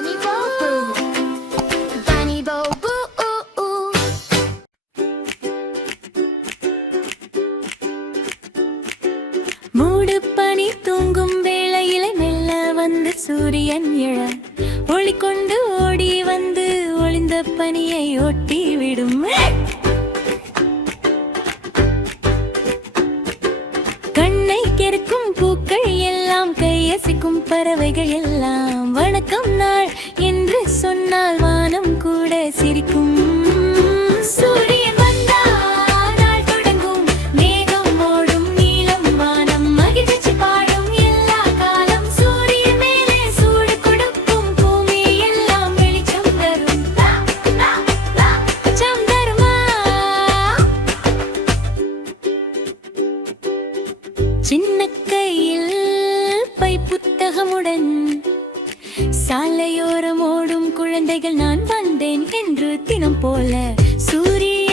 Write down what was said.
Bunny Boo Boo. Bunny Boo Boo. Ooh, ooh. மூடு பனி தூங்கும் வேளையிலே மெல்ல வந்து சூரியன் எழ ஒளி கொண்டு ஓடி வந்து ஒளிந்த பனியை ஒட்டி விடும். கண்ணை கெருக்கும் பூக்கள் எல்லாம் கையசைக்கும் பறவைகள் எல்லாம் வணக்கம் நாள் என்று சொன்னால் வானம் கூட சிரிக்கும். சூரியன் வந்தால் நாள் தொடங்கும், மேகம் ஓடும், நீலம் வானம் மகிழ்ச்சி பாடும் எல்லா காலம். சூரியன் மேலே சூடு கொடுக்கும், பூமி எல்லாம் வெளிச்சம் தரும். வெளிச்சம் தருமா? சின்ன கையில் பை புத்தகமுடன் சாலையோரம் ஓடும் குழந்தைகள் நான் வந்தேன் என்று தினம் போல சூரிய